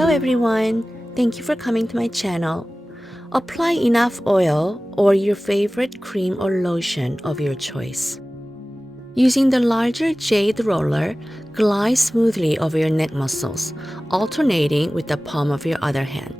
Hello everyone! Thank you for coming to my channel. Apply enough oil or your favorite cream or lotion of your choice. Using the larger Jade Roller, glide smoothly over your neck muscles, alternating with the palm of your other hand.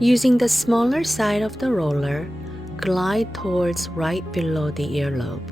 Using the smaller side of the roller, glide towards right below the earlobe.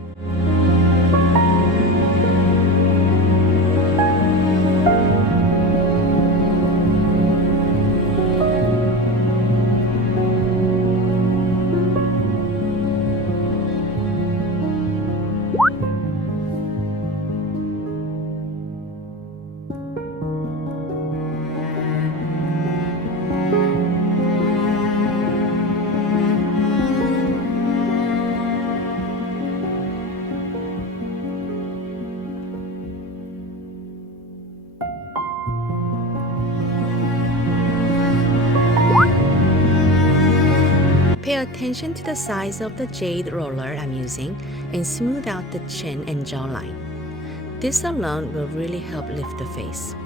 Pay attention to the size of the Jade Roller I'm using and smooth out the chin and jawline. This alone will really help lift the face.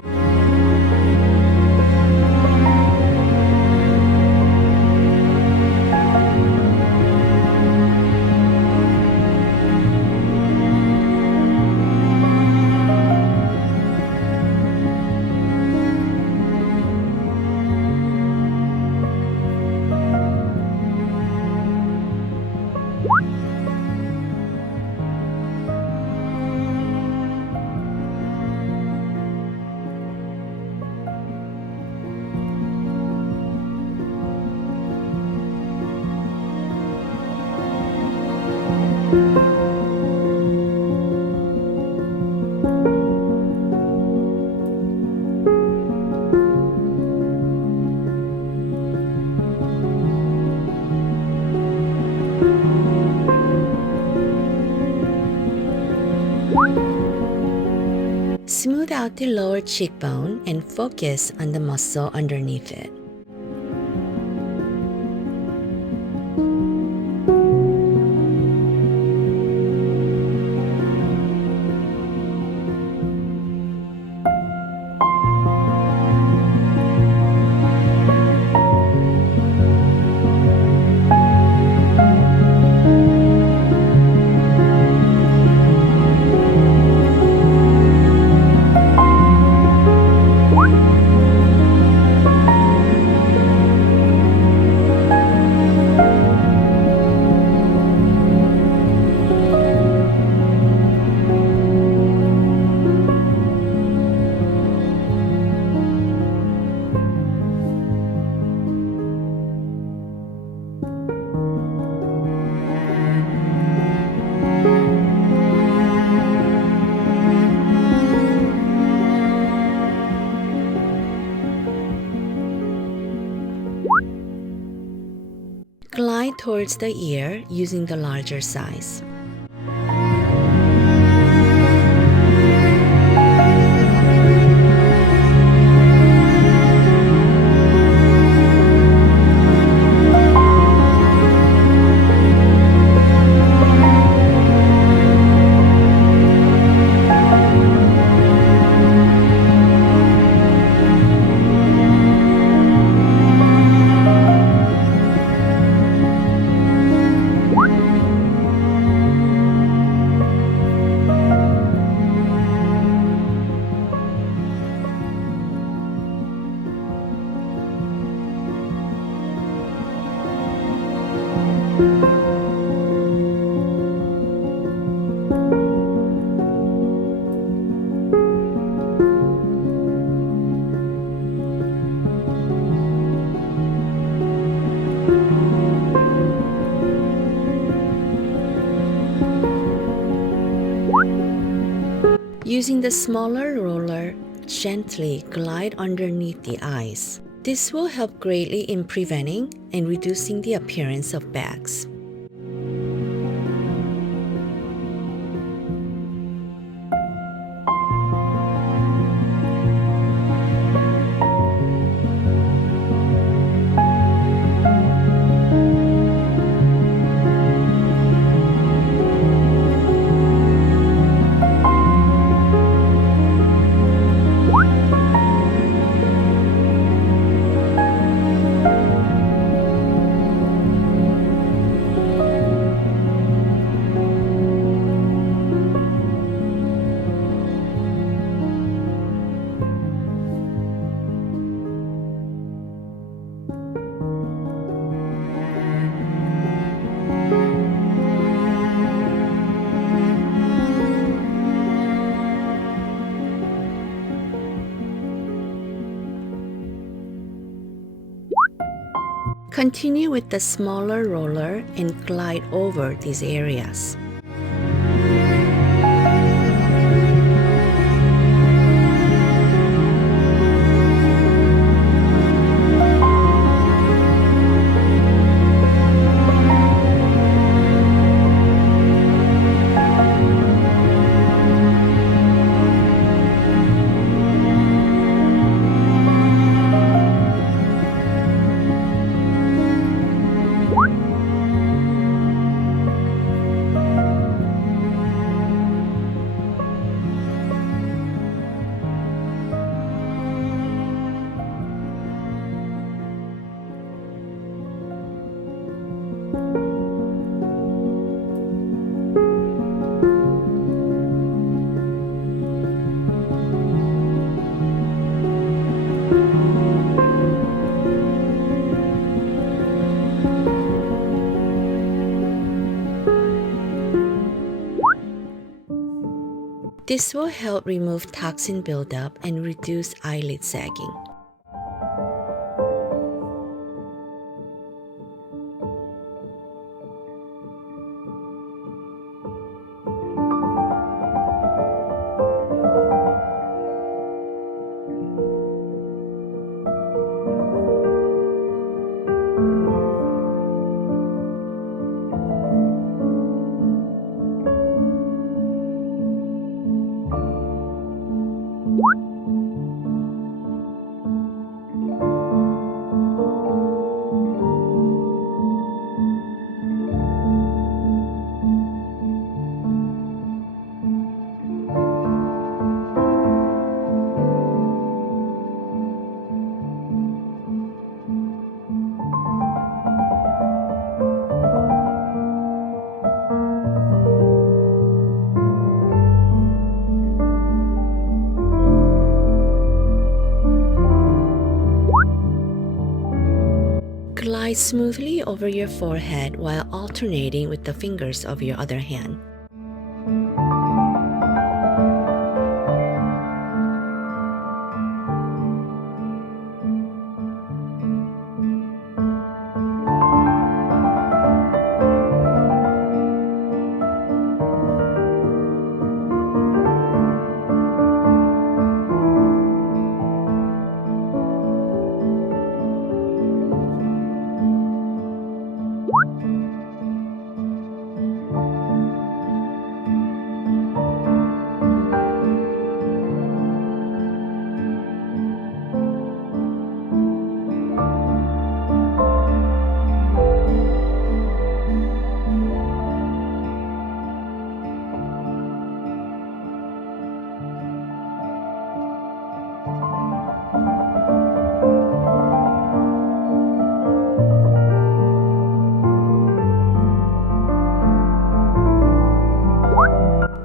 Smooth out the lower cheekbone and focus on the muscle underneath it. Glide towards the ear using the larger size. Using the smaller roller, gently glide underneath the eyes. This will help greatly in preventing and reducing the appearance of bags. Continue with the smaller roller and glide over these areas. This will help remove toxin buildup and reduce eyelid sagging. Glide smoothly over your forehead while alternating with the fingers of your other hand.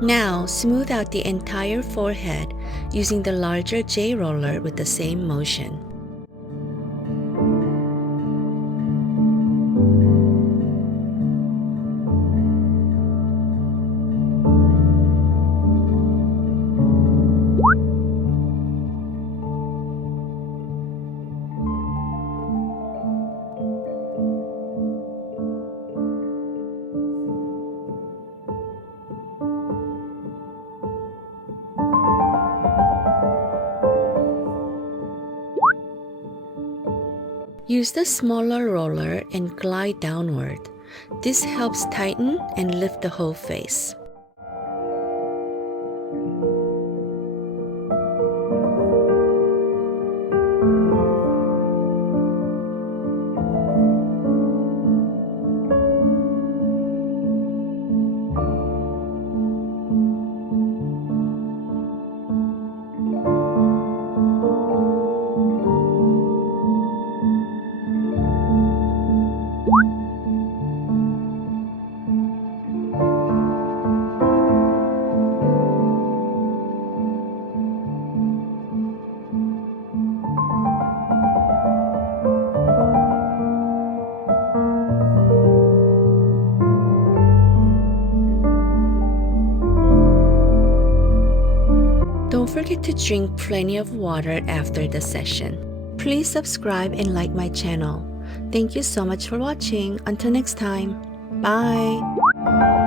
Now, smooth out the entire forehead using the larger Jade Roller with the same motion. Use the smaller roller and glide downward. This helps tighten and lift the whole face. Don't forget to drink plenty of water after the session. Please subscribe and like my channel. Thank you so much for watching. Until next time, bye!